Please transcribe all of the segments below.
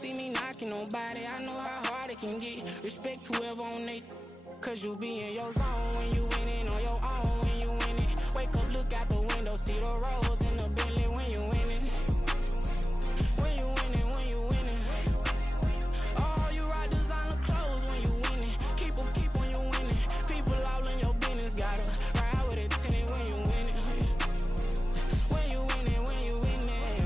see me knocking nobody. I know how hard it can get. Respect whoever on they, cause you be in your zone when you winning on your own when you winning. Wake up, look out the window, see the rose in the Bentley when you winning. When you winning, when you winning. Oh, you rock designer clothes when you winning. Keep when you winning. People all in your business, gotta ride with it tinted when you winning. When you winning, when you winning.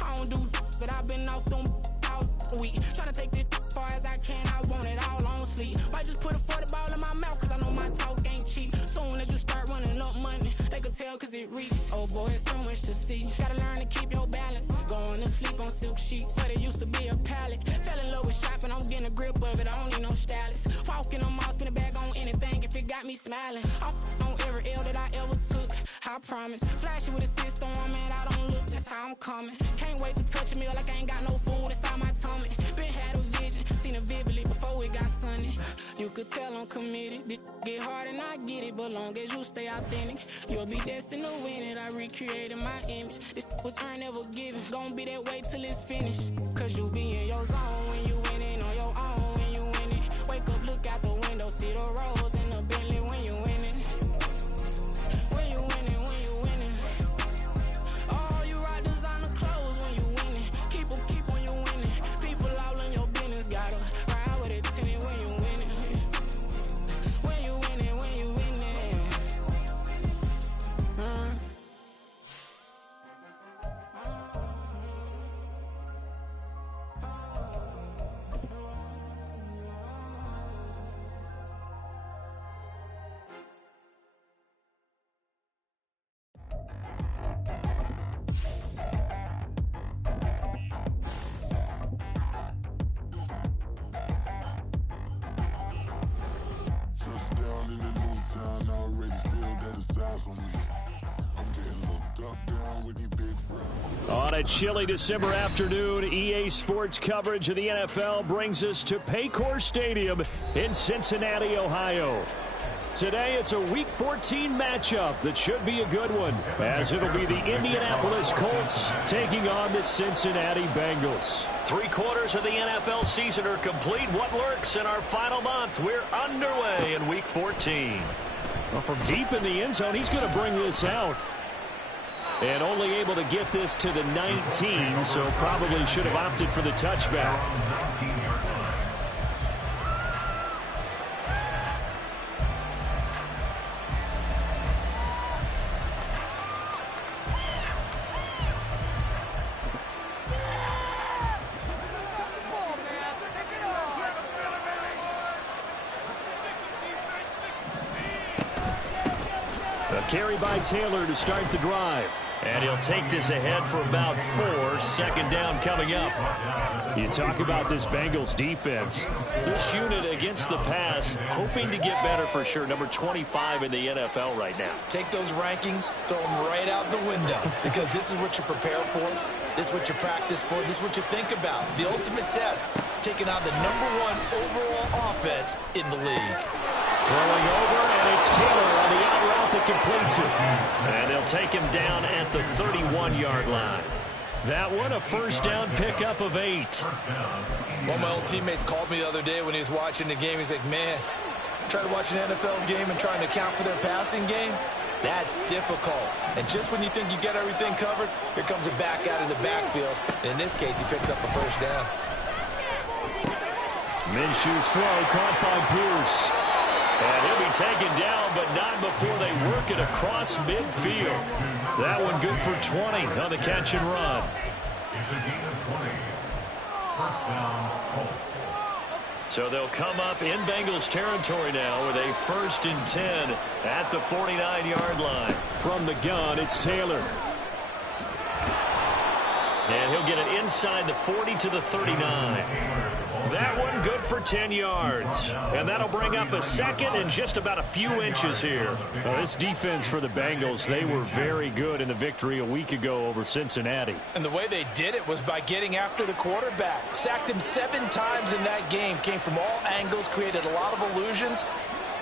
I don't do, but I've been off them all week. Tryna take this far as I can, I want it all on sleep. Might just put a 40 ball in my mouth, cause I know my talk ain't cheap. Soon as you start running up money, they could tell cause it reeks. Oh boy, it's so much to see. Gotta learn to keep your balance. Going to sleep on silk sheets, but it used to be a pallet. Fell in love with shopping, I'm getting a grip of it, I don't need no stylist. Walking on mall, spin a bag on anything if it got me smiling. I'm on every L that I ever took, I promise. Flashy with a system, man, I don't look, that's how I'm coming. Can't wait to touch a meal like I ain't got no food inside my tummy. Been had a vision, seen it vividly before it got sunny. You could tell I'm committed. This get hard and I get it, but long as you stay authentic, you'll be destined to win it. I recreated my image. This was earned, never given. Gonna be that way till it's finished. Cause you be in your zone when you winning on your own when you winning. Wake up, look out the window, see the rose in the Bentley when you winning. When you winning, when you winning. Oh, you rock designer clothes when you winning. Keep when you winning. People all in your business, gotta ride with it tinted when you winning. When you winning, when you winning. Touchdown in the new town, I already feel that it's eyes on me. I'm getting looked up, down with these big friends. On a chilly December afternoon, EA Sports coverage of the NFL brings us to Paycor Stadium in Cincinnati, Ohio. Today, it's a Week 14 matchup that should be a good one, as it'll be the Indianapolis Colts taking on the Cincinnati Bengals. 3 quarters of the NFL season are complete. What lurks in our final month? We're underway in Week 14. Well, from deep in the end zone, he's going to bring this out. And only able to get this to the 19, so probably should have opted for the touchback. A carry by Taylor to start the drive. And he'll take this ahead for about 4. Second down coming up. You talk about this Bengals defense. This unit against the pass, hoping to get better for sure. Number 25 in the NFL right now. Take those rankings, throw them right out the window. Because this is what you prepare for. This is what you practice for. This is what you think about. The ultimate test, taking on the #1 overall offense in the league. Throwing over, and it's Taylor on the out route that completes it. And they'll take him down at the 31-yard line. That one, a first down pickup of 8. One of my old teammates called me the other day when he was watching the game. He's like, man, try to watch an NFL game and trying to account for their passing game. That's difficult. And just when you think you get everything covered, here comes a back out of the backfield. And in this case, he picks up a first down. Minshew's throw caught by Pierce. And he'll be taken down, but not before they work it across midfield. That one good for 20 on the catch and run. So they'll come up in Bengals territory now with a 1st and 10 at the 49-yard line. From the gun, it's Taylor. And he'll get it inside the 40 to the 39. That one good for 10 yards. And that'll bring up a second and just about a few inches here. This defense for the Bengals, they were very good in the victory a week ago over Cincinnati. And the way they did it was by getting after the quarterback. Sacked him 7 times in that game. Came from all angles, created a lot of illusions,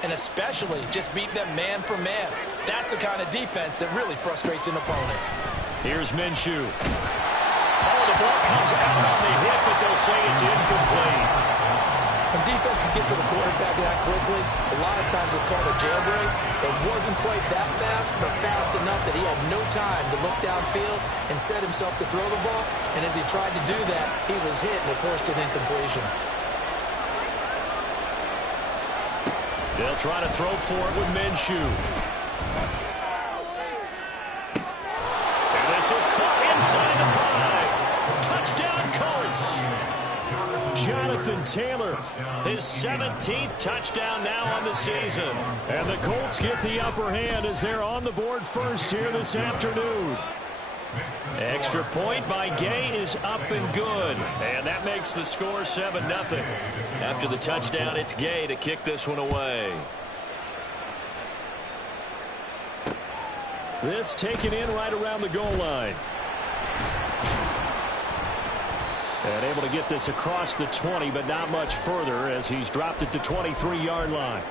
and especially just beat them man for man. That's the kind of defense that really frustrates an opponent. Here's Minshew. Oh, the ball comes out on the hit, but they'll say it's incomplete. When defenses get to the quarterback that quickly, a lot of times it's called a jailbreak. It wasn't quite that fast, but fast enough that he had no time to look downfield and set himself to throw the ball. And as he tried to do that, he was hit and it forced an incompletion. They'll try to throw for it with Minshew. And this is caught inside the 5. Touchdown, Colts. Jonathan Taylor, his 17th touchdown now on the season. And the Colts get the upper hand as they're on the board first here this afternoon. Extra point by Gay is up and good. And that makes the score 7-0. After the touchdown, it's Gay to kick this one away. This taken in right around the goal line. And able to get this across the 20, but not much further as he's dropped it to 23-yard line.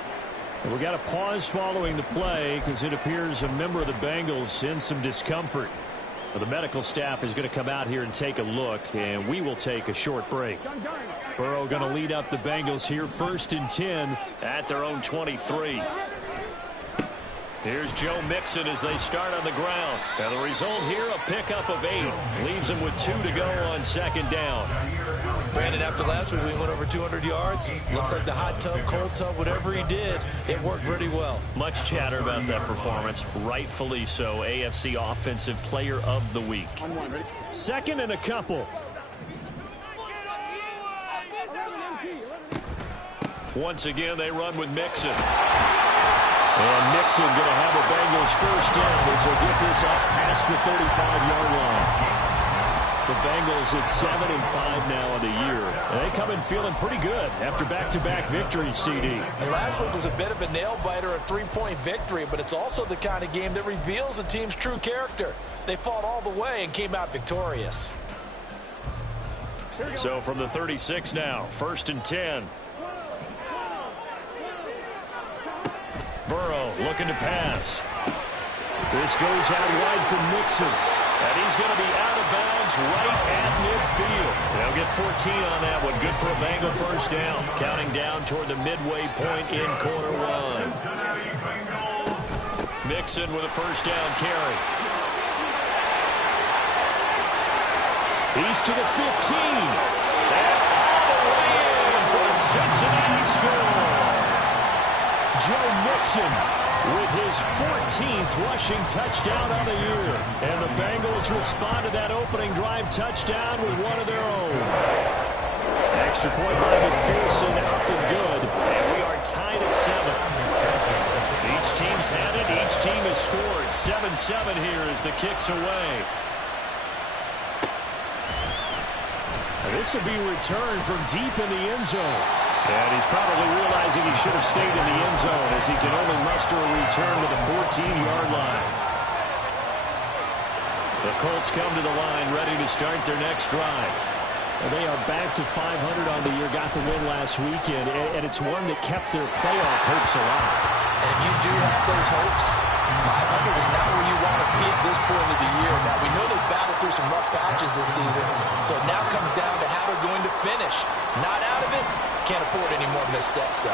And we got a pause following the play because it appears a member of the Bengals in some discomfort. Well, the medical staff is going to come out here and take a look, and we will take a short break. Burrow going to lead up the Bengals here, 1st and 10 at their own 23. Here's Joe Mixon as they start on the ground. And the result here, a pickup of 8. Leaves them with 2 to go on 2nd down. Brandon, after last week, we went over 200 yards. Looks like the hot tub, cold tub, whatever he did, it worked pretty well. Much chatter about that performance. Rightfully so. AFC Offensive Player of the Week. 2nd and a couple. Once again, they run with Mixon. And Mixon going to have the Bengals first down as they'll get this up past the 35-yard line. The Bengals at 7-5 now on the year. And they come in feeling pretty good after back-to-back victories, CD. And last week was a bit of a nail-biter, a 3-point victory, but it's also the kind of game that reveals a team's true character. They fought all the way and came out victorious. So from the 36 now, 1st and 10. Burrow looking to pass. This goes out wide for Mixon. And he's going to be out of bounds right at midfield. They'll get 14 on that one. Good for a Bengal first down. Counting down toward the midway point in quarter 1. Mixon with a first down carry. He's to the 15. And all the way in for a Cincinnati score. Joe Mixon with his 14th rushing touchdown on the year. And the Bengals respond to that opening drive touchdown with one of their own. Extra point by McPherson, up and good. And we are tied at 7. Each team's had it. Each team has scored. 7-7 here as the kick's away. And this will be returned from deep in the end zone. And he's probably realizing he should have stayed in the end zone as he can only muster a return to the 14-yard line. The Colts come to the line ready to start their next drive. And they are back to 500 on the year, got the win last weekend, and it's one that kept their playoff hopes alive. And if you do have those hopes, 500 is not where you want to be at this point of the year. Now, we know they've battled through some rough patches this season, so it now comes down to how they're going to finish. Not out of it. Can't afford any more missteps, though.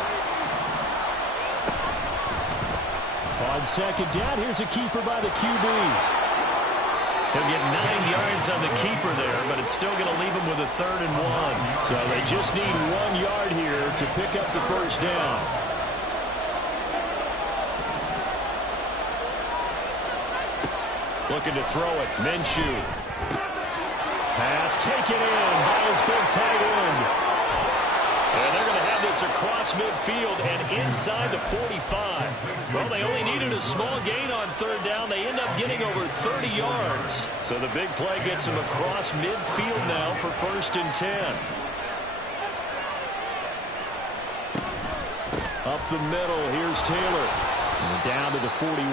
On 2nd down, here's a keeper by the QB. He'll get 9 yards on the keeper there, but it's still going to leave him with a 3rd and 1. So they just need 1 yard here to pick up the first down. Looking to throw it. Minshew. Pass taken in by his big tight end. And they're going to have this across midfield and inside the 45. Well, they only needed a small gain on 3rd down. They end up getting over 30 yards. So the big play gets them across midfield now for 1st and 10. Up the middle, here's Taylor. And down to the 41.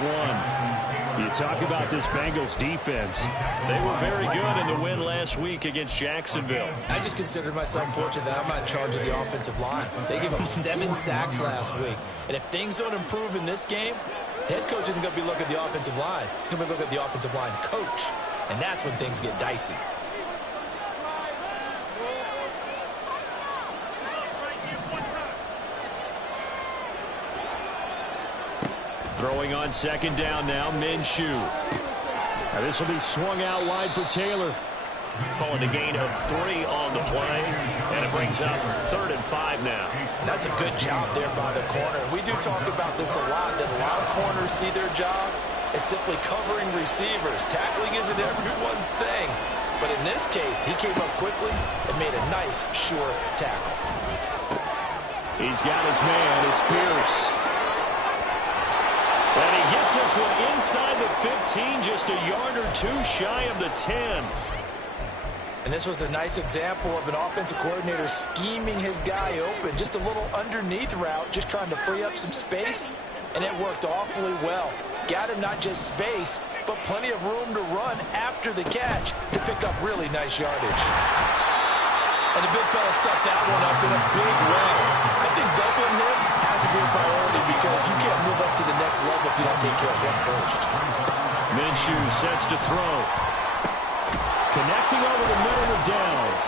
You talk about this Bengals defense. They were very good in the win last week against Jacksonville. I just considered myself fortunate that I'm not in charge of the offensive line. They gave up 7 sacks last week. And if things don't improve in this game, head coach isn't going to be looking at the offensive line. He's going to be looking at the offensive line coach. And that's when things get dicey. Throwing on second down now, Minshew. Now this will be swung out wide for Taylor. Calling a gain of 3 on the play, and it brings up 3rd and 5 now. That's a good job there by the corner. We do talk about this a lot, that a lot of corners see their job as simply covering receivers. Tackling isn't everyone's thing. But in this case, he came up quickly and made a nice, sure tackle. He's got his man. It's Pierce. And he gets this one inside the 15, just a yard or 2 shy of the 10. And this was a nice example of an offensive coordinator scheming his guy open. Just a little underneath route, just trying to free up some space, and it worked awfully well. Got him not just space, but plenty of room to run after the catch to pick up really nice yardage. And the big fella stuffed that one up in a big way. I think doubling him has to be a priority because you can't move up to the next level if you don't take care of him first. Minshew sets to throw. Connecting over the middle with Downs.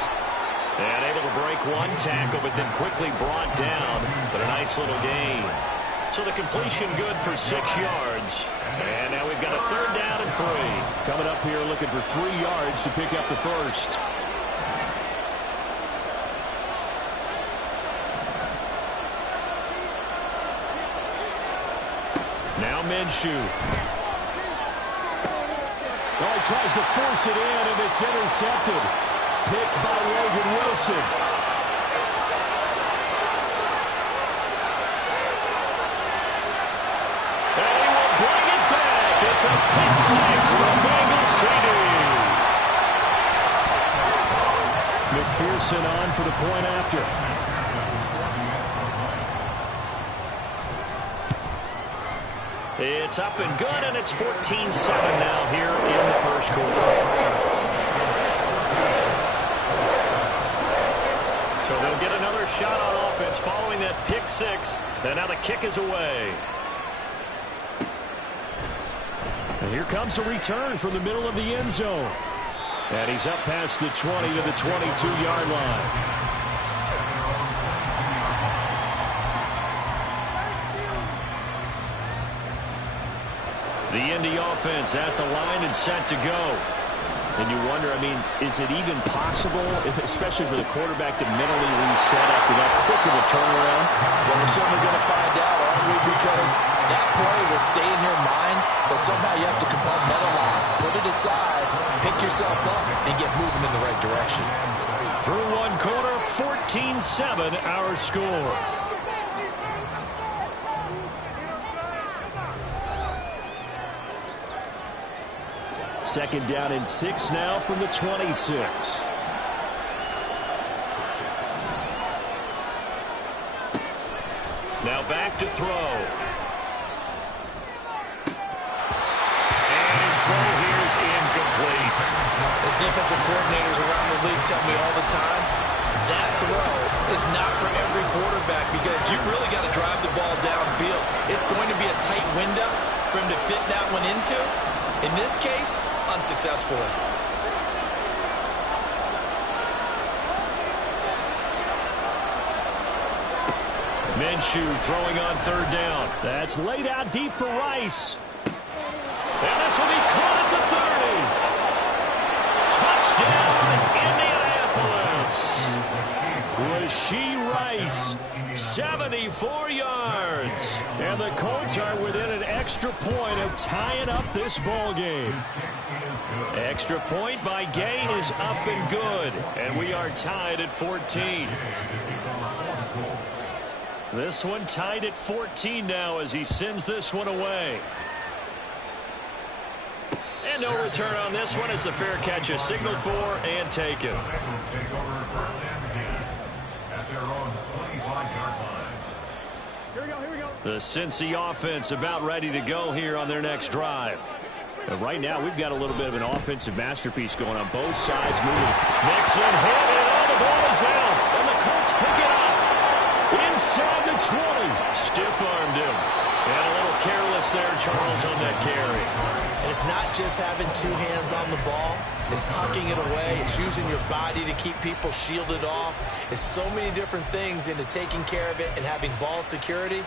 And able to break one tackle, but then quickly brought down. But a nice little gain. So the completion good for 6 yards. And now we've got a 3rd down and 3. Coming up here looking for 3 yards to pick up the first. Now Minshew. Oh, he tries to force it in, and it's intercepted. Picked by Logan Wilson. And he will bring it back. It's a pick 6 for Bengals TD. McPherson on for the point after. It's up and good, and it's 14-7 now here in the first quarter. So they'll get another shot on offense following that pick 6, and now the kick is away. And here comes a return from the middle of the end zone. And he's up past the 20 to the 22-yard line. The Indy offense at the line and set to go. And you wonder, I mean, is it even possible, especially for the quarterback, to mentally reset after that quick of a turnaround? Well, we're certainly going to find out, aren't we? Because that play will stay in your mind, but somehow you have to compartmentalize, put it aside, pick yourself up, and get moving in the right direction. Through one quarter, 14-7 our score. Second down and 6 now from the 26. Now back to throw. And his throw here is incomplete. As defensive coordinators around the league tell me all the time, that throw is not for every quarterback because you've really got to drive the ball downfield. It's going to be a tight window for him to fit that one into. In this case, unsuccessfully. Minshew throwing on 3rd down. That's laid out deep for Rice. And this will be caught at the 30. Touchdown, Indianapolis. Rashee Rice, 74 yards. And the Colts are within an extra point of tying up this ball game. Extra point by Gain is up and good. And we are tied at 14. This one tied at 14 now as he sends this one away. And no return on this one as the fair catch is signaled for and taken. The Cincy offense about ready to go here on their next drive. And right now we've got a little bit of an offensive masterpiece going on both sides. Moving. Mixon hit and all the ball is out. And the Colts pick it up. Inside the 20. Stiff-armed him. And a little careless there, Charles, on that carry. And it's not just having 2 hands on the ball. It's tucking it away. It's using your body to keep people shielded off. It's so many different things into taking care of it and having ball security.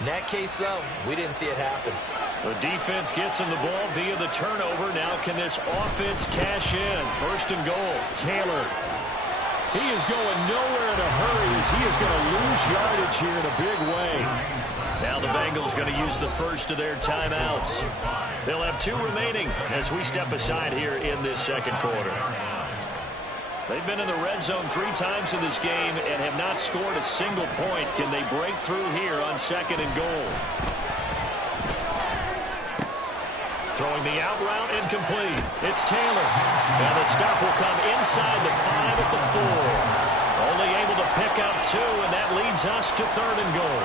In that case, though, we didn't see it happen. The defense gets him the ball via the turnover. Now can this offense cash in? First and goal. Taylor. He is going nowhere in a hurry as he is going to lose yardage here in a big way. Now the Bengals going to use the first of their timeouts. They'll have 2 remaining as we step aside here in this second quarter. They've been in the red zone 3 times in this game and have not scored a single point. Can they break through here on second and goal? Throwing the out route incomplete. It's Taylor. Now the stop will come inside the 5 at the 4. Only able to pick up 2, and that leads us to third and goal.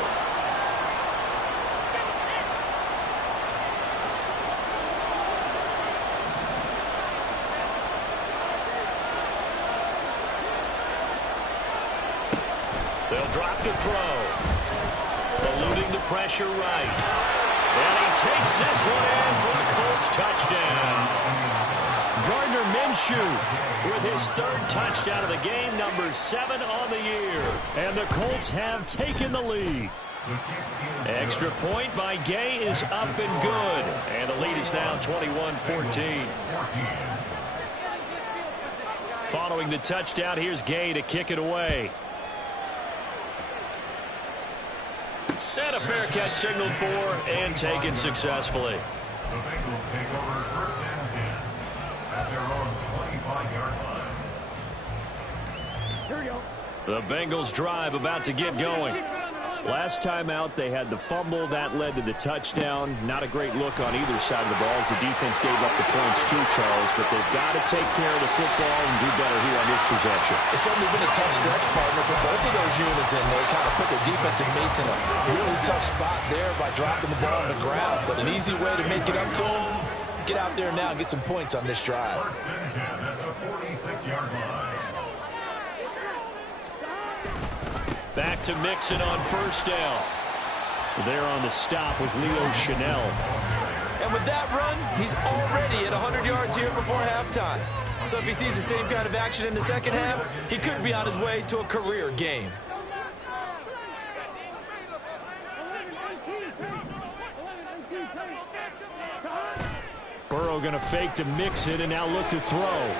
They'll drop to throw. Eluding the pressure right. And he takes this one in for a Colts touchdown. Gardner Minshew with his 3rd touchdown of the game, number 7 on the year. And the Colts have taken the lead. Extra point by Gay is up and good. And the lead is now 21-14. Following the touchdown, here's Gay to kick it away. And a fair catch signaled for and taken successfully. The Bengals take over 1st and 10 at their own 25-yard line. Here we go. The Bengals drive about to get going. Last time out, they had the fumble. That led to the touchdown. Not a great look on either side of the ball as the defense gave up the points too, Charles. But they've got to take care of the football and do better here on this possession. It's certainly been a tough stretch, partner, for both of those units in there. Kind of put their defensive mates in a really tough spot there by dropping the ball on the ground. But an easy way to make it up to them, get out there now and get some points on this drive. 1st and 10 at the 46-yard line. Back to Mixon on first down. There on the stop was Leo Chanel. And with that run, he's already at 100 yards here before halftime. So if he sees the same kind of action in the second half, he could be on his way to a career game. Burrow going to fake to Mixon and now look to throw.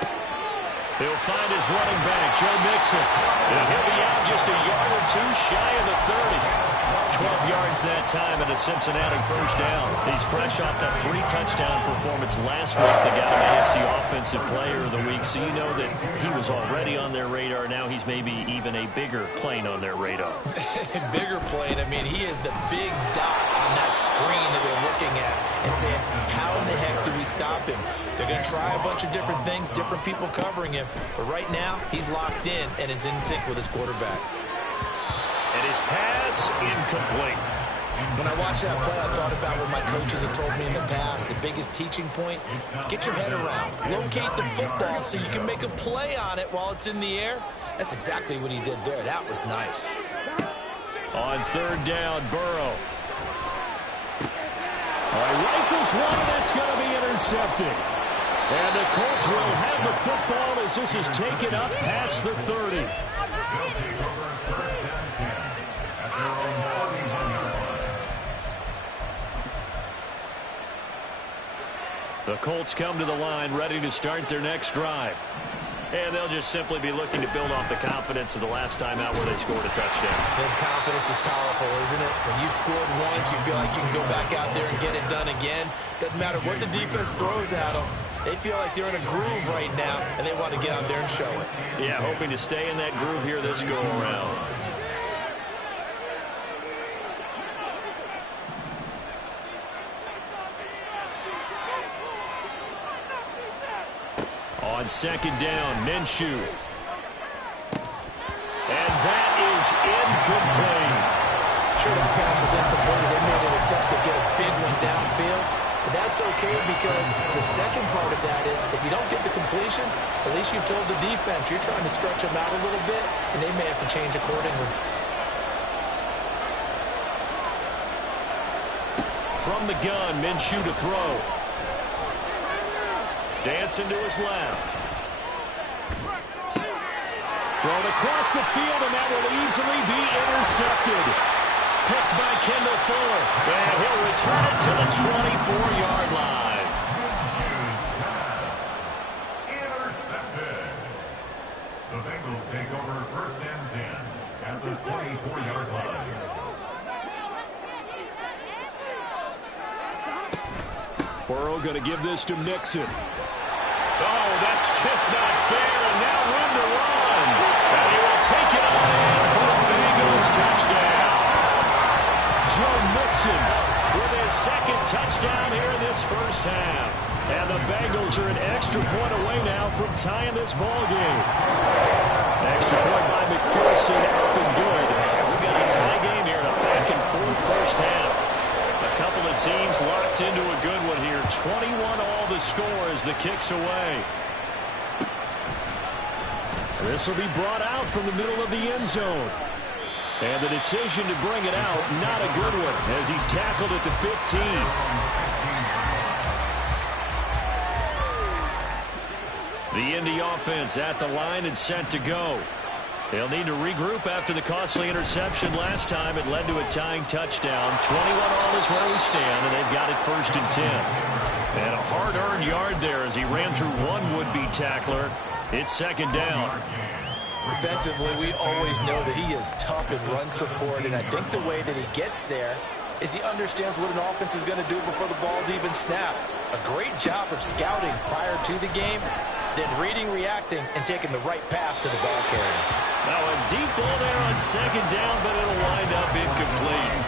He'll find his running back, Joe Mixon. And he'll be out just a yard or 2 shy of the 30. 12 yards that time and a Cincinnati first down. He's fresh off that 3-touchdown performance last week that got him AFC Offensive Player of the Week. So you know that he was already on their radar. Now he's maybe even a bigger plane on their radar. Bigger plane. I mean, he is the big dot on that screen that they're looking at and saying, how in the heck do we stop him? They're going to try a bunch of different things, different people covering him. But right now, he's locked in and is in sync with his quarterback. And his pass incomplete. When I watched that play, I thought about what my coaches have told me in the past. The biggest teaching point, get your head around. Locate the football so you can make a play on it while it's in the air. That's exactly what he did there. That was nice. On third down, Burrow. Rifles one, that's going to be intercepted. And the Colts will have the football as this is taken up past the 30. The Colts come to the line ready to start their next drive. And they'll just simply be looking to build off the confidence of the last time out where they scored a touchdown. And confidence is powerful, isn't it? When you've scored once, you feel like you can go back out there and get it done again. Doesn't matter what the defense throws at them. They feel like they're in a groove right now, and they want to get out there and show it. Yeah, hoping to stay in that groove here this go-around. On second down, Minshew. And that is incomplete. Sure, that pass was incomplete as they made an attempt to get a big one downfield. But that's okay because the second part of that is if you don't get the completion, at least you've told the defense you're trying to stretch them out a little bit, and they may have to change accordingly. From the gun, Minshew to throw. Dancing to his left. Thrown across the field, and that will easily be intercepted. picked by Kendall Fuller. And he'll return it to the 24-yard line. Intercepted. The Bengals take over 1st and 10 at the 24-yard line. Burrow going to give this to Mixon. Oh, that's just not fair, and now room to run. And he will take it on in for the Bengals touchdown. Joe Mixon with his second touchdown here in this first half. And the Bengals are an extra point away now from tying this ball game. Extra point by McPherson, up and good. We've got a tie game here, a back-and-forth first half. A couple of teams locked into a good one here. 21 all the score as the kick's away. This will be brought out from the middle of the end zone. And the decision to bring it out, not a good one, as he's tackled at the 15. The Indy offense at the line and set to go. They'll need to regroup after the costly interception last time. It led to a tying touchdown. 21 all is where we stand, and they've got it 1st and 10. And a hard-earned yard there as he ran through one would-be tackler. It's 2nd down. Defensively, we always know that he is tough in run support, and I think the way that he gets there is he understands what an offense is going to do before the ball's even snapped. A great job of scouting prior to the game, then reading, reacting, and taking the right path to the ball carrier. Now a deep ball there on 2nd down, but it'll wind up incomplete.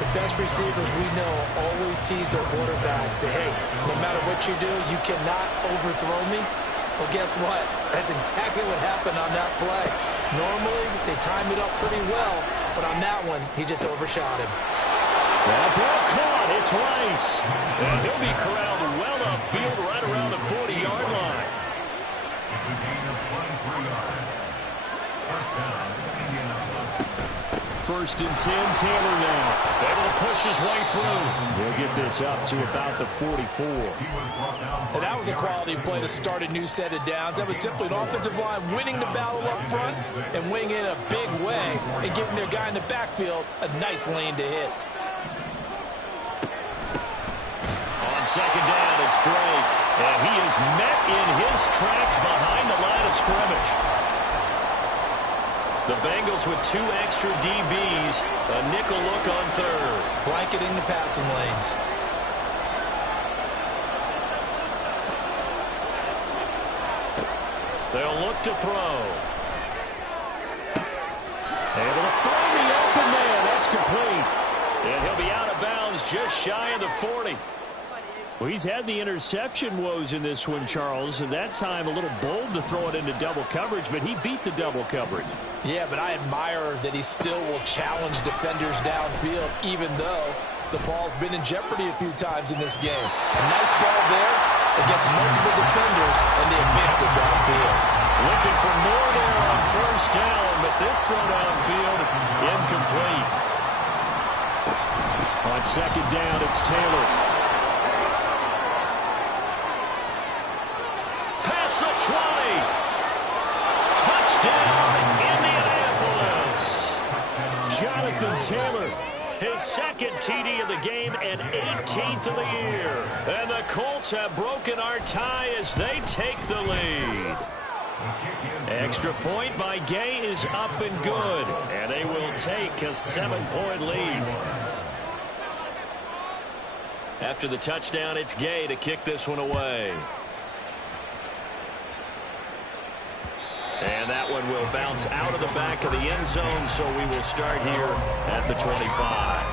The best receivers we know always tease their quarterbacks that, hey, no matter what you do, you cannot overthrow me. Well, guess what? That's exactly what happened on that play. Normally, they time it up pretty well, but on that one, he just overshot him. That ball caught. It's Rice. And he'll be corralled well upfield right around the 40-yard line. It's a gain of 23 yards. 1st down, Indianapolis. 1st and 10, Taylor now. Able to push his way through. He'll get this up to about the 44. And that was a quality play to start a new set of downs. That was simply an offensive line winning the battle up front and winning in a big way and giving their guy in the backfield a nice lane to hit. On 2nd down, it's Drake. And he is met in his tracks behind the line of scrimmage. The Bengals with 2 extra DBs. A nickel look on 3rd. Blanketing the passing lanes. They'll look to throw. Able to find the open man. That's complete. And he'll be out of bounds just shy of the 40. Well, he's had the interception woes in this one, Charles, and that time a little bold to throw it into double coverage, but he beat the double coverage. Yeah, but I admire that he still will challenge defenders downfield, even though the ball's been in jeopardy a few times in this game. A nice ball there against multiple defenders, and they advance it downfield. Looking for more there on 1st down, but this throw downfield incomplete. On 2nd down, it's Taylor. Past the 20. Touchdown, Indianapolis. Jonathan Taylor, his 2nd TD of the game and 18th of the year. And the Colts have broken our tie as they take the lead. Extra point by Gay is up and good, and they will take a 7-point lead. After the touchdown, it's Gay to kick this one away. And that one will bounce out of the back of the end zone, so we will start here at the 25.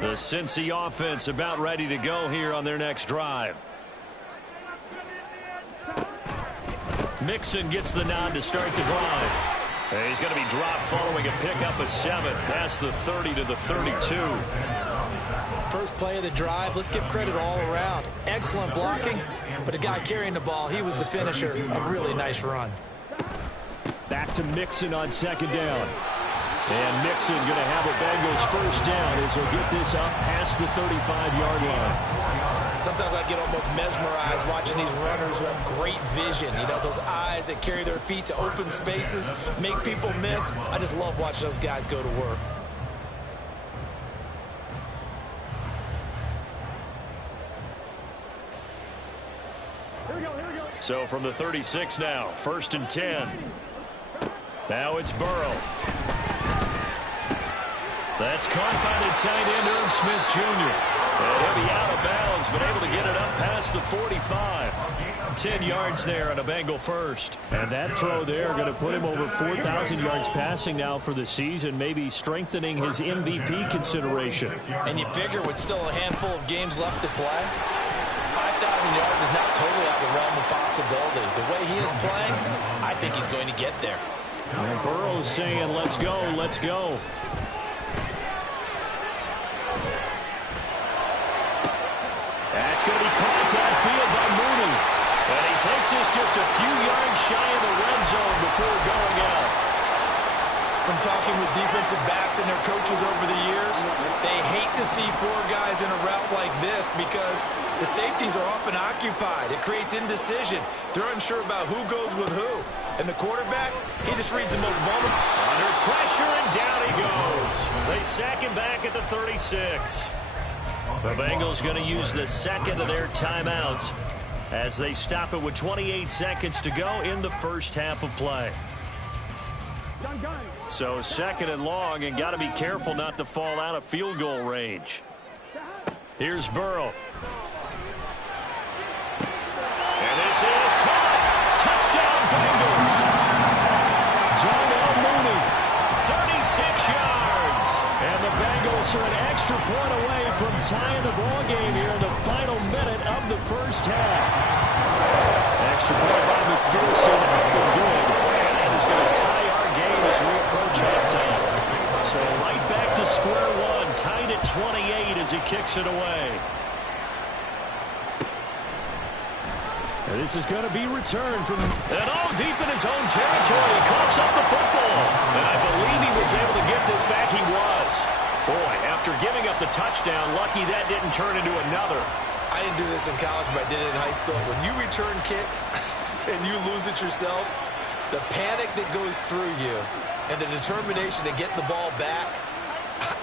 The Cincy offense about ready to go here on their next drive. Mixon gets the nod to start the drive. And he's going to be dropped following a pickup of 7 past the 30 to the 32. First play of the drive, let's give credit all around. Excellent blocking, but the guy carrying the ball, he was the finisher. A really nice run. Back to Mixon on 2nd down. And Mixon going to have the Bengals first down as he'll get this up past the 35-yard line. Sometimes I get almost mesmerized watching these runners who have great vision. You know, those eyes that carry their feet to open spaces, make people miss. I just love watching those guys go to work. So from the 36 now, 1st and 10. Now it's Burrow. That's caught by the tight end, Irv Smith Jr. And he'll be out of bounds, but able to get it up past the 45. 10 yards there on a Bengal first. And that throw there going to put him over 4,000 yards passing now for the season, maybe strengthening his MVP consideration. And you figure with still a handful of games left to play, 5,000 yards is not totally out of the realm of possibility. The way he is playing, I think he's going to get there. And Burrow's saying, let's go, let's go. That's going to be caught downfield by Mooney. And he takes this just a few yards shy of the red zone before going out. From talking with defensive backs and their coaches over the years, they hate to see four guys in a route like this because the safeties are often occupied. It creates indecision. They're unsure about who goes with who. And the quarterback, he just reads the most vulnerable. Under pressure, and down he goes. They sack him back at the 36. The Bengals going to use the second of their timeouts as they stop it with 28 seconds to go in the first half of play. So second and long, and got to be careful not to fall out of field goal range. Here's Burrow. And this is caught. Touchdown Bengals. Darnell Mooney, 36 yards. And the Bengals are an extra point away from tying the ball game here in the final minute of the first half. Extra point by McPherson, up and good. And that is going to tie our game as we approach halftime. So right back to square one, tied at 28 as he kicks it away. And this is going to be returned from... And all deep in his own territory, he coughs up the football. And I believe he was able to get this back. He was. Boy, after giving up the touchdown, lucky that didn't turn into another. I didn't do this in college, but I did it in high school. When you return kicks and you lose it yourself, the panic that goes through you and the determination to get the ball back,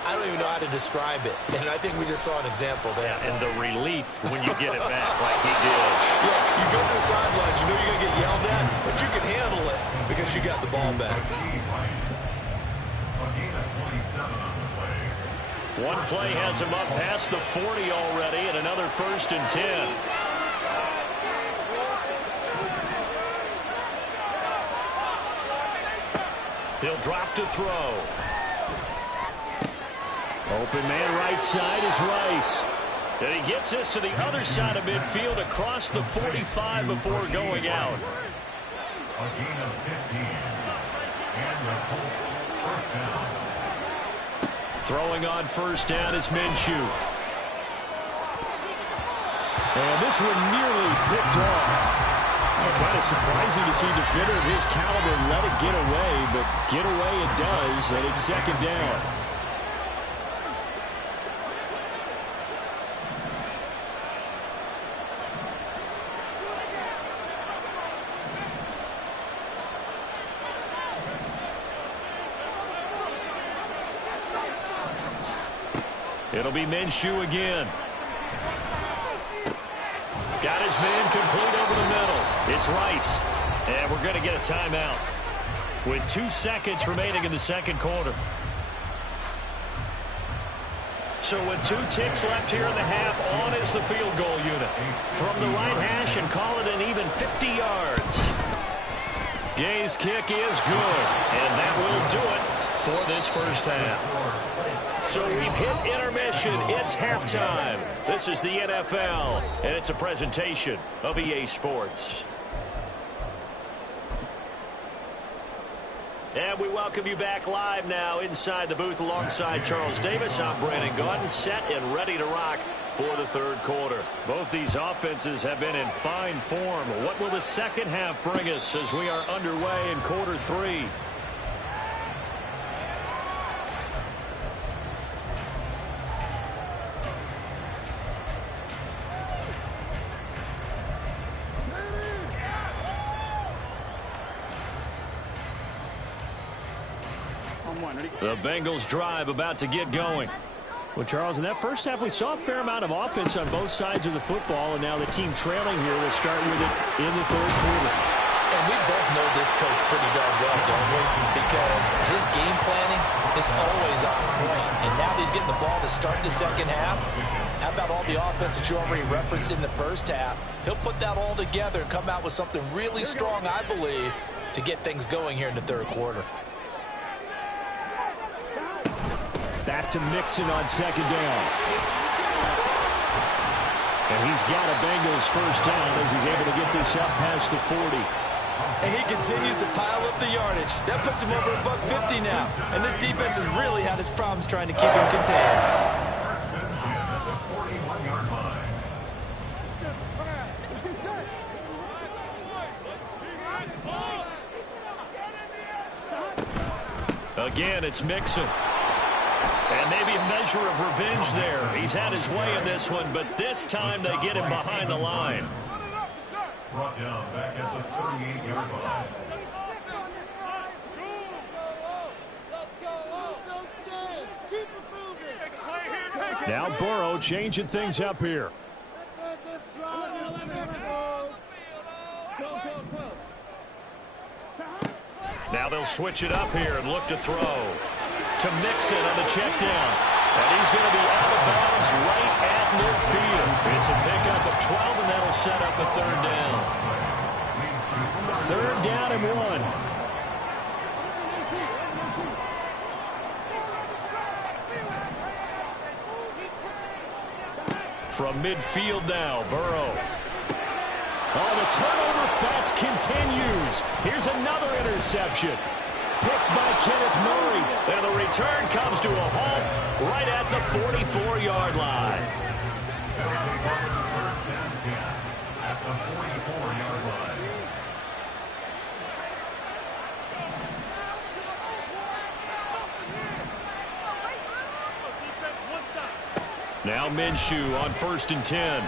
I don't even know how to describe it. And I think we just saw an example there. Yeah, and the relief when you get it back like he did. Yeah, you go to the sidelines, you know you're going to get yelled at, but you can handle it because you got the ball back. One play has him up past the 40 already, and another 1st and 10. He'll drop to throw. Open man right side is Rice. And he gets this to the other side of midfield across the 45 before going out. A gain of 15. And the Colts first down. Throwing on first down is Minshew. And this one nearly picked off. Kind of surprising to see a defender of his caliber let it get away, but get away it does, and it's second down. It'll be Minshew again. Got his man complete over the middle. It's Rice. And we're going to get a timeout with 2 seconds remaining in the second quarter. So with 2 ticks left here in the half, on is the field goal unit. From the right hash and call it an even 50 yards. Gay's kick is good. And that will do it for this first half. So we've hit intermission. It's halftime. This is the NFL, and it's a presentation of EA Sports. And we welcome you back live now inside the booth alongside Charles Davis. I'm Brandon Gaudin, set and ready to rock for the third quarter. Both these offenses have been in fine form. What will the second half bring us as we are underway in quarter 3? The Bengals drive about to get going. Well, Charles, in that first half, we saw a fair amount of offense on both sides of the football, and now the team trailing here will start with it in the third quarter. And we both know this coach pretty darn well, don't we? Because his game planning is always on point. And now that he's getting the ball to start the second half, how about all the offense that you already referenced in the first half? He'll put that all together and come out with something really strong, I believe, to get things going here in the third quarter. Back to Mixon on second down. And he's got a Bengals first down as he's able to get this up past the 40. And he continues to pile up the yardage. That puts him over $150 now. And this defense has really had its problems trying to keep him contained. First and 10 at the 41-yard line. Again, it's Mixon. And maybe a measure of revenge there. He's had his way in this one, but this time they get him behind the line. Brought down back at the 38-yard line. Now Burrow changing things up here. Now they'll switch it up here and look to throw. To Mixon on the check down. And he's going to be out of bounds right at midfield. It's a pickup of 12, and that'll set up a third down. Third down and 1. From midfield now, Burrow. Oh, the turnover fest continues. Here's another interception. Picked by Kenneth Murray. And the return comes to a halt right at the 44-yard line. First and 10 at the 44-yard line. Now Minshew on 1st and 10.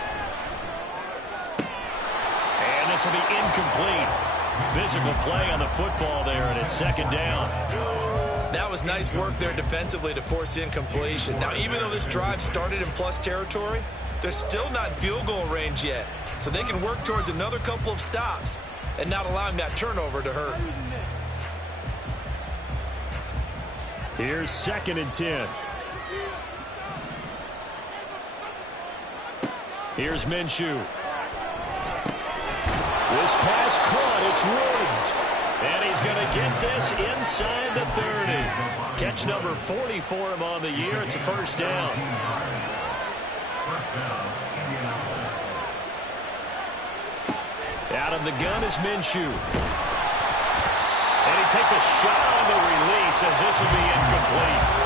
And this will be incomplete. Physical play on the football there, and it's second down. That was nice work there defensively to force the incompletion. Now, even though this drive started in plus territory, they're still not in field goal range yet. So they can work towards another couple of stops and not allowing that turnover to hurt. Here's 2nd and 10. Here's Minshew. This pass caught. It's Woods. And he's going to get this inside the 30. Catch number 40 for him on the year. It's a first down. Out of the gun is Minshew. And he takes a shot on the release as this will be incomplete.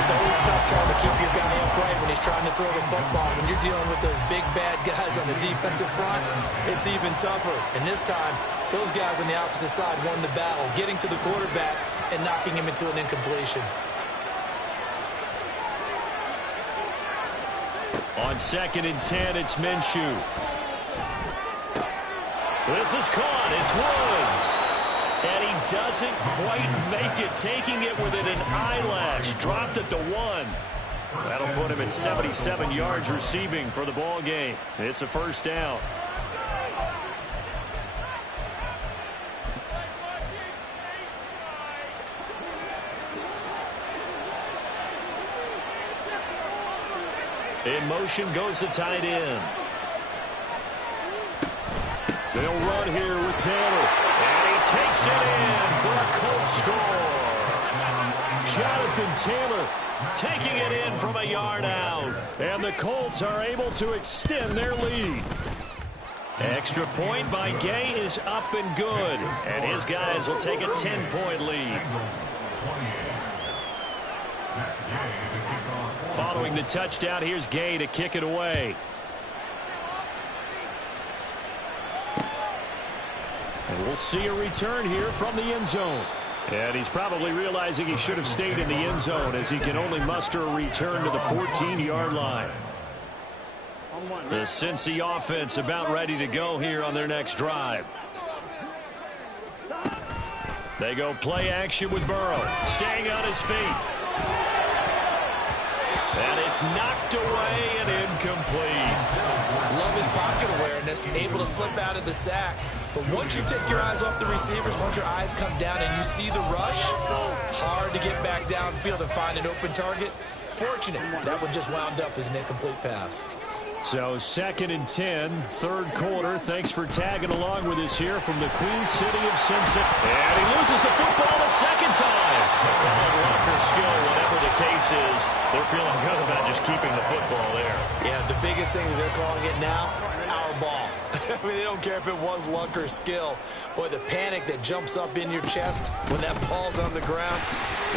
It's always tough trying to keep your guy upright when he's trying to throw the football. When you're dealing with those big, bad guys on the defensive front, it's even tougher. And this time, those guys on the opposite side won the battle, getting to the quarterback and knocking him into an incompletion. On 2nd and 10, it's Minshew. This is caught. It's Woods. And he doesn't quite make it, taking it within an eyelash. Dropped at the 1. That'll put him at 77 yards receiving for the ball game. It's a first down. In motion goes the tight end. They'll run here with Taylor. And he takes it in for a Colts score. Jonathan Taylor taking it in from a yard out. And the Colts are able to extend their lead. Extra point by Gay is up and good. And his guys will take a 10-point lead. Following the touchdown, here's Gay to kick it away. And we'll see a return here from the end zone. And he's probably realizing he should have stayed in the end zone as he can only muster a return to the 14-yard line. The Cincy offense about ready to go here on their next drive. They go play action with Burrow, staying on his feet. And it's knocked away and incomplete. Love his pocket awareness, able to slip out of the sack. But once you take your eyes off the receivers, once your eyes come down and you see the rush, hard to get back downfield and find an open target. Fortunate, that one just wound up as an incomplete pass. So 2nd and 10, third quarter. Thanks for tagging along with us here from the Queen City of Cincinnati. And he loses the football a second time. They call it luck or skill, whatever the case is. They're feeling good about just keeping the football there. Yeah, the biggest thing that they're calling it now, our ball. I mean, they don't care if it was luck or skill. Boy, the panic that jumps up in your chest when that ball's on the ground,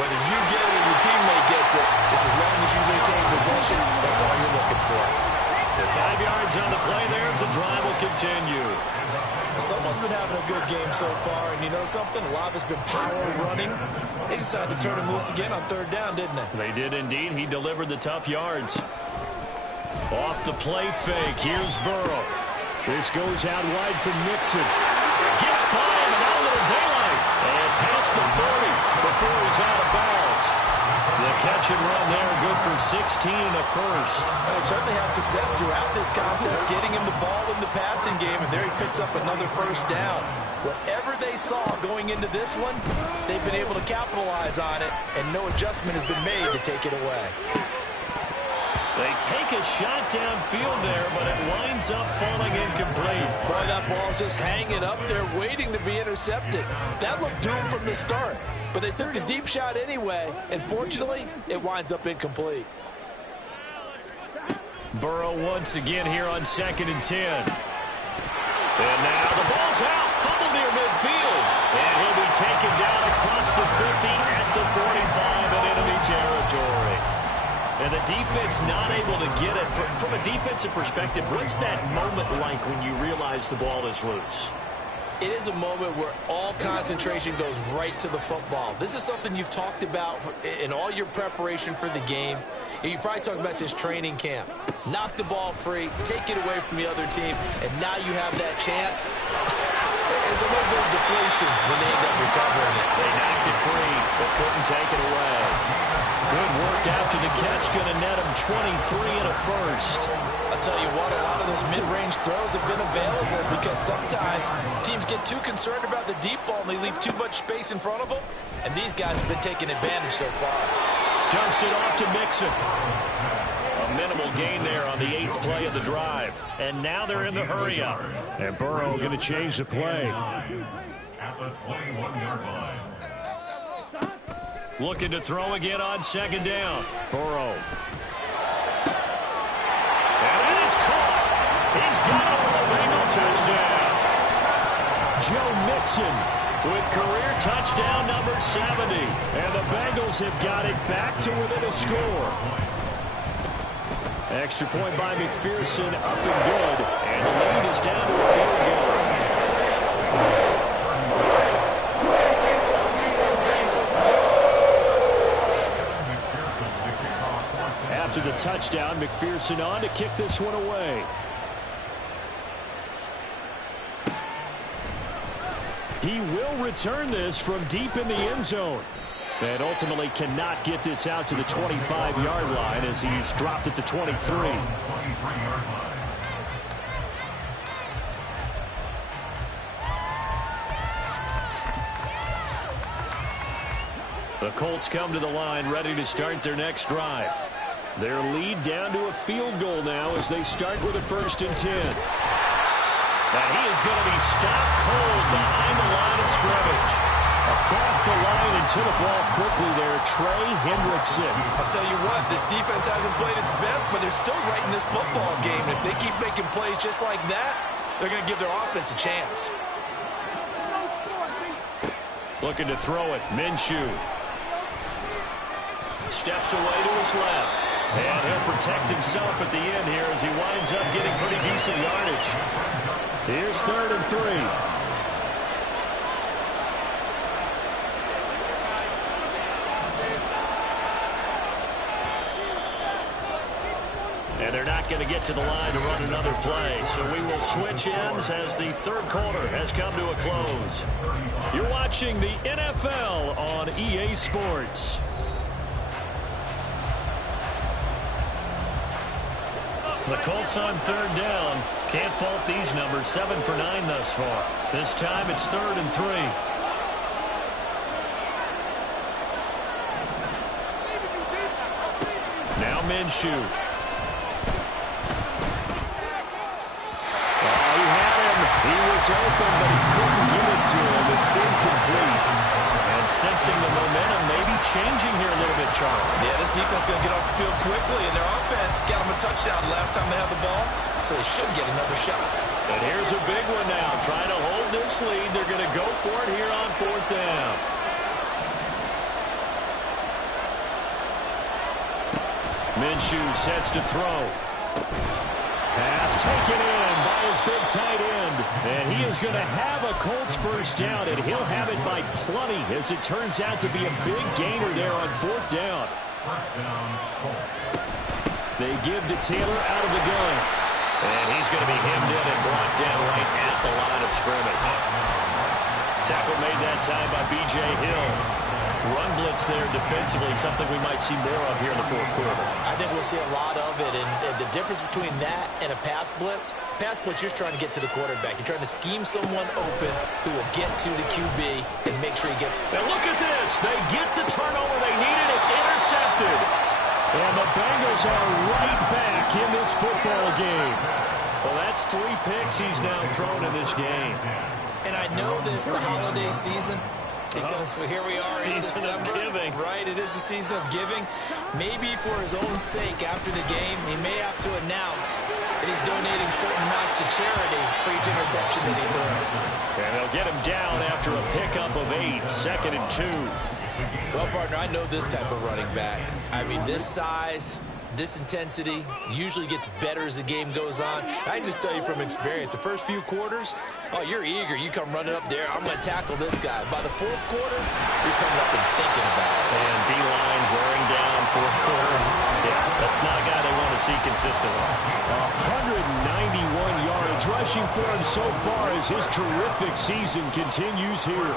whether you get it or your teammate gets it, just as long as you maintain possession, that's all you're looking for. The 5 yards on the play there as the drive will continue. Someone's been having a good game so far, and you know something? A lot of it's been power running. They decided to turn him loose again on 3rd down, didn't they? They did indeed. He delivered the tough yards. Off the play fake, here's Burrow. This goes out wide from Mixon. Gets by him, and now a little daylight. And past the 30 before he's out of bounds. The catch and run there, good for 16 and a first. Well, they certainly had success throughout this contest, getting him the ball in the passing game, and there he picks up another first down. Whatever they saw going into this one, they've been able to capitalize on it, and no adjustment has been made to take it away. They take a shot downfield there, but it winds up falling incomplete. Boy, that ball's just hanging up there, waiting to be intercepted. That looked doomed from the start, but they took the deep shot anyway, and fortunately, it winds up incomplete. Burrow once again here on 2nd and 10. And now the ball's out, fumbled near midfield. And he'll be taken down across the 50 at the 45 in enemy territory. And the defense not able to get it. From a defensive perspective, what's that moment like when you realize the ball is loose? It is a moment where all concentration goes right to the football. This is something you've talked about in all your preparation for the game. You probably talked about this training camp. Knock the ball free, take it away from the other team, and now you have that chance. There's a little bit of deflation when they end up recovering it. They knocked it free, but couldn't take it away. Good work after the catch, going to net him 23 and a first. I'll tell you what, a lot of those mid-range throws have been available because sometimes teams get too concerned about the deep ball and they leave too much space in front of them, and these guys have been taking advantage so far. Dumps it off to Mixon. A minimal gain there on the 8th play of the drive. And now they're in the hurry-up. And Burrow going to change the play. At the 21-yard line. Looking to throw again on 2nd down. Burrow. And that is caught. He's got it for a Bengal touchdown. Joe Mixon with career touchdown number 70. And the Bengals have got it back to within a score. Extra point by McPherson, up and good. And the lead is down to a field goal. After the touchdown, McPherson on to kick this one away. He will return this from deep in the end zone. And ultimately cannot get this out to the 25-yard line as he's dropped at the 23. The Colts come to the line ready to start their next drive. Their lead down to a field goal now as they start with a 1st and 10. And he is going to be stopped cold behind the line of scrimmage. Across the line and to the ball quickly there, Trey Hendrickson. I'll tell you what, this defense hasn't played its best, but they're still right in this football game. If they keep making plays just like that, they're going to give their offense a chance. Looking to throw it, Minshew. Steps away to his left. And he'll protect himself at the end here as he winds up getting pretty decent yardage. Here's 3rd and 3. And they're not going to get to the line to run another play. So we will switch ends as the third quarter has come to a close. You're watching the NFL on EA Sports. The Colts on third down. Can't fault these numbers. 7 for 9 thus far. This time it's 3rd and 3. Now Minshew. He was open, but he couldn't get it to him. It's incomplete. And sensing the momentum, maybe changing here a little bit, Charles. Yeah, this defense is going to get off the field quickly, and their offense got them a touchdown last time they had the ball, so they should get another shot. And here's a big one now. Trying to hold this lead. They're going to go for it here on 4th down. Minshew sets to throw. Pass taken in by his big tight end. And he is going to have a Colts first down, and he'll have it by plenty as it turns out to be a big gainer there on 4th down. They give to Taylor out of the gun. And he's going to be hemmed in and brought down right at the line of scrimmage. Tackle made that time by B.J. Hill. Run blitz there defensively, something we might see more of here in the 4th quarter. I think we'll see a lot of it, and the difference between that and a pass blitz, you're trying to get to the quarterback. You're trying to scheme someone open who will get to the QB and make sure you get... Now look at this. They get the turnover they needed. It's intercepted. And the Bengals are right back in this football game. Well, that's 3 picks he's now thrown in this game. And I know this, the holiday season... Because here we are in December, right? It is the season of giving. Maybe for his own sake, after the game, he may have to announce that he's donating certain amounts to charity for each interception that he throws. And they'll get him down after a pickup of 8, 2nd and 2. Well, partner, I know this type of running back. I mean, this size, this intensity usually gets better as the game goes on. I just tell you from experience, the first few quarters, oh, you're eager. You come running up there. I'm going to tackle this guy. By the 4th quarter, you're coming up and thinking about it. And D-line wearing down 4th quarter. Yeah, that's not a guy they want to see consistently. 191 yards rushing for him so far as his terrific season continues here.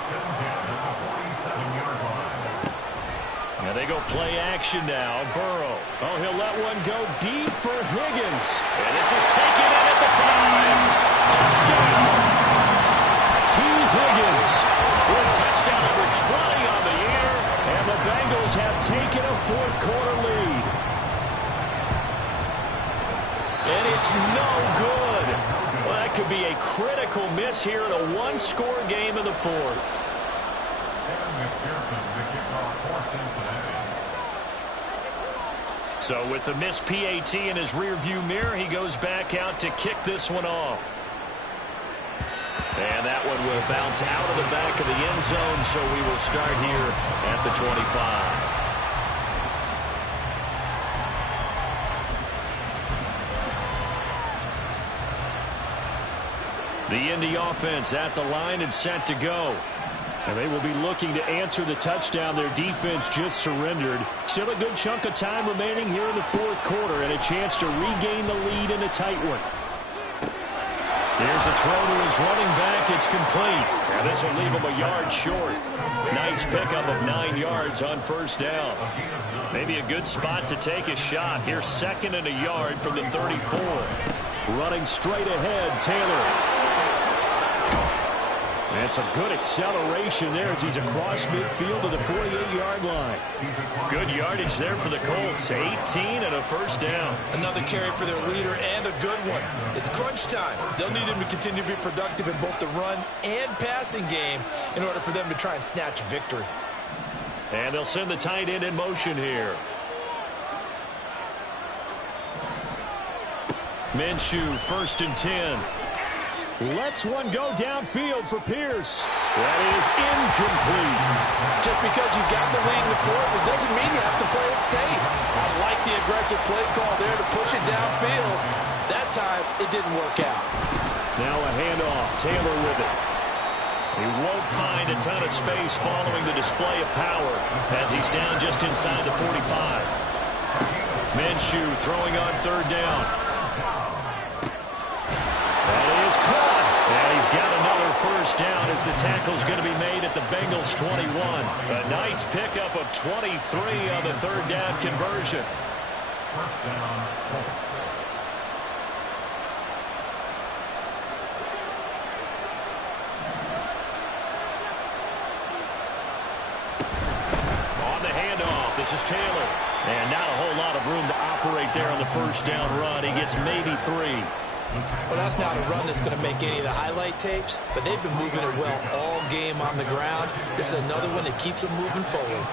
Now they go play action now. Burrow. Oh, he'll let one go deep for Higgins. And this is taken in at the 5. Touchdown. T. Higgins with touchdown number 20 on the year. And the Bengals have taken a 4th quarter lead. And it's no good. Well, that could be a critical miss here in a 1-score game in the 4th. So with the missed PAT in his rearview mirror, he goes back out to kick this one off. And that one will bounce out of the back of the end zone, so we will start here at the 25. The Indy offense at the line and set to go. And they will be looking to answer the touchdown their defense just surrendered. Still a good chunk of time remaining here in the 4th quarter and a chance to regain the lead in a tight one. Here's a throw to his running back. It's complete. And this will leave him a yard short. Nice pickup of 9 yards on 1st down. Maybe a good spot to take a shot. Here's 2nd and a yard from the 34. Running straight ahead, Taylor. And some good acceleration there as he's across midfield to the 48-yard line. Good yardage there for the Colts. 18 and a 1st down. Another carry for their leader and a good one. It's crunch time. They'll need him to continue to be productive in both the run and passing game in order for them to try and snatch victory. And they'll send the tight end in motion here. Minshew, 1st and 10. Lets one go downfield for Pierce. That is incomplete. Just because you got the lead in the 4th, it doesn't mean you have to play it safe. I like the aggressive play call there to push it downfield. That time, it didn't work out. Now a handoff. Taylor with it. He won't find a ton of space following the display of power as he's down just inside the 45. Minshew throwing on third down. That is caught. And he's got another first down as the tackle's going to be made at the Bengals 21. A nice pickup of 23 on the third down conversion. First down, Colts. This is Taylor. And not a whole lot of room to operate there on the first down run. He gets maybe 3. Well, that's not a run that's going to make any of the highlight tapes, but they've been moving it well all game on the ground. This is another one that keeps them moving forward.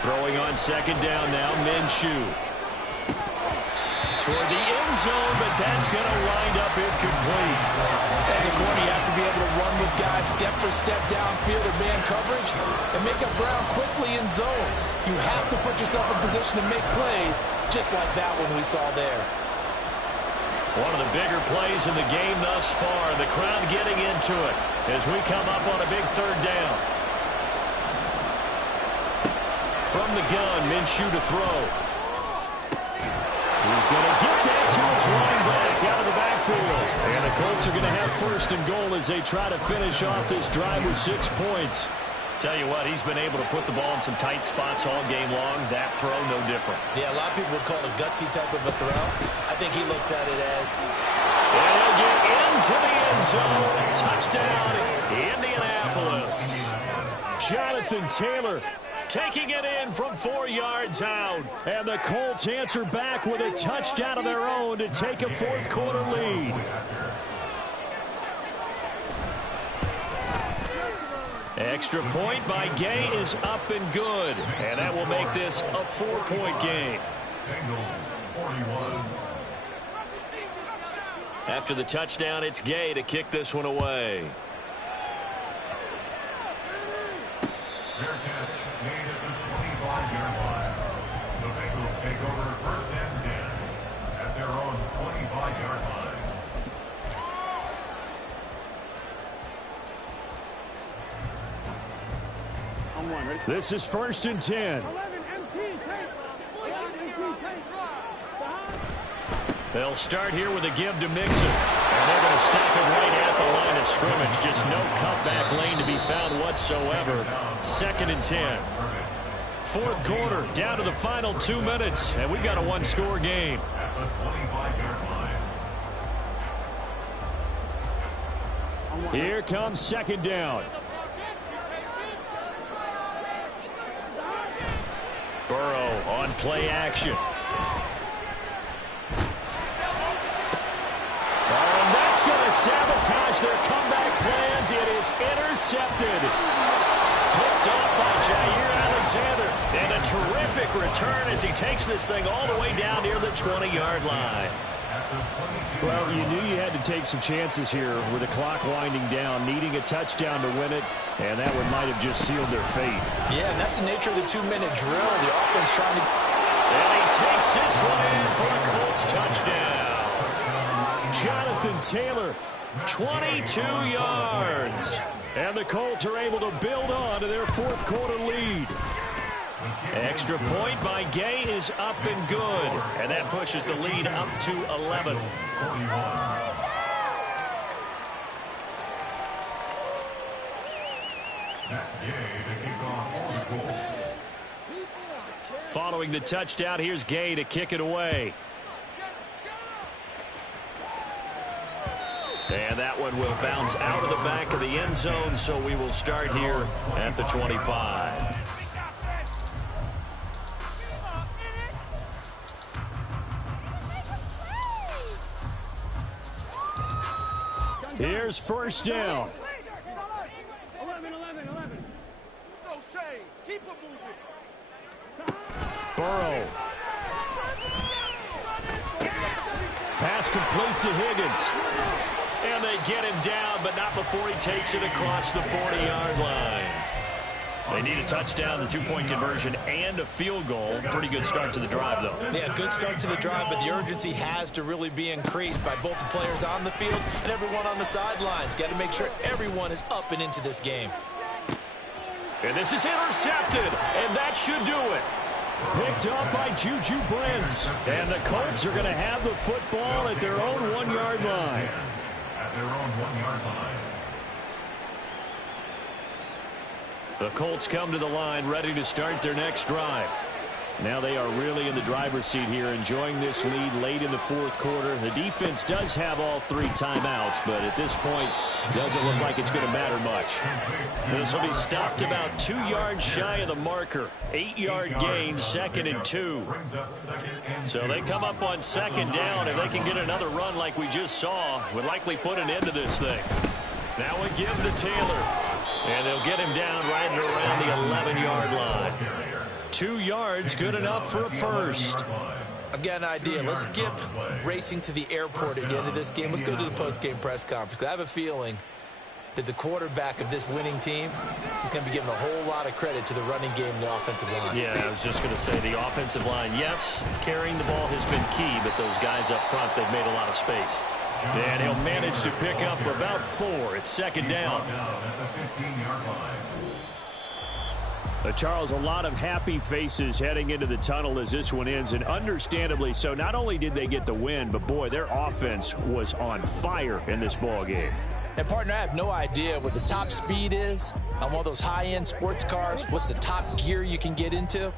Throwing on second down now, Minshew. Toward the end zone, but that's going to wind up incomplete. As a corner, you have to be able to run with guys step for step downfield or man coverage and make up ground quickly in zone. You have to put yourself in position to make plays, just like that one we saw there. One of the bigger plays in the game thus far. The crowd getting into it as we come up on a big third down. From the gun, Minshew to throw. He's going to get that to his running back out of the backfield. And the Colts are going to have first and goal as they try to finish off this drive with 6 points. Tell you what, he's been able to put the ball in some tight spots all game long. That throw, no different. Yeah, a lot of people would call it a gutsy type of a throw. I think he looks at it as... And he'll get into the end zone. Touchdown, Indianapolis. Jonathan Taylor taking it in from 4 yards out. And the Colts answer back with a touchdown of their own to take a fourth-quarter lead. Extra point by Gay is up and good. And that will make this a 4-point game. After the touchdown, it's Gay to kick this one away. Fair catch made at the 25-yard line. The Bengals take over first and 10 at their own 25-yard line. This is first and 10. They'll start here with a give to Mixon. And they're going to stop it right at the line of scrimmage. Just no cutback lane to be found whatsoever. Second and 10. Fourth quarter, down to the final 2 minutes. And we've got a one-score game. At the 25-yard line. Here comes second down. Burrow on play action. And that's going to sabotage their comeback plans. It is intercepted. Picked off by Jair Alexander. And a terrific return as he takes this thing all the way down near the 20-yard line. Well, you knew you had to take some chances here with the clock winding down, needing a touchdown to win it, and that one might have just sealed their fate. Yeah, and that's the nature of the 2-minute drill. The offense trying to... And he takes this one in for a Colts touchdown. Jonathan Taylor, 22 yards. And the Colts are able to build on to their fourth quarter lead. Extra point by Gay is up and good. And that pushes the lead up to 11. Following the touchdown, here's Gay to kick it away. And that one will bounce out of the back of the end zone, so we will start here at the 25. Here's first down. 11. Those chains, keep them moving. Burrow. Pass complete to Higgins. And they get him down, but not before he takes it across the 40-yard line. They need a touchdown, the two-point conversion, and a field goal. Pretty good start to the drive, though. Yeah, good start to the drive, but the urgency has to really be increased by both the players on the field and everyone on the sidelines. Got to make sure everyone is up and into this game. And this is intercepted, and that should do it. Picked up by Juju Brents. And the Colts are going to have the football at their own 1-yard line. At their own 1-yard line. The Colts come to the line ready to start their next drive. Now they are really in the driver's seat here, enjoying this lead late in the fourth quarter. The defense does have all 3 timeouts, but at this point, doesn't look like it's going to matter much. This will be stopped about 2 yards shy of the marker. 8-yard gain, 2nd and 2. So they come up on 2nd down. If they can get another run like we just saw, would likely put an end to this thing. Now we give to Taylor. And they'll get him down right around the 11-yard line. 2 yards, good enough for a first. I've got an idea. Let's skip racing to the airport at the end of this game. Let's go to the post-game press conference. I have a feeling that the quarterback of this winning team is going to be giving a whole lot of credit to the running game and the offensive line. Yeah, I was just going to say the offensive line, yes, carrying the ball has been key, but those guys up front, they've made a lot of space. And he'll manage to pick up about 4. It's 2nd down. Charles, a lot of happy faces heading into the tunnel as this one ends, and understandably so. Not only did they get the win, but boy, their offense was on fire in this ball game. And partner, I have no idea what the top speed is on one of those high-end sports cars. What's the top gear you can get into?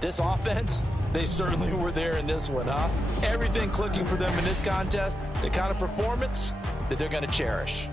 This offense, they certainly were there in this one, huh? Everything clicking for them in this contest, the kind of performance that they're going to cherish.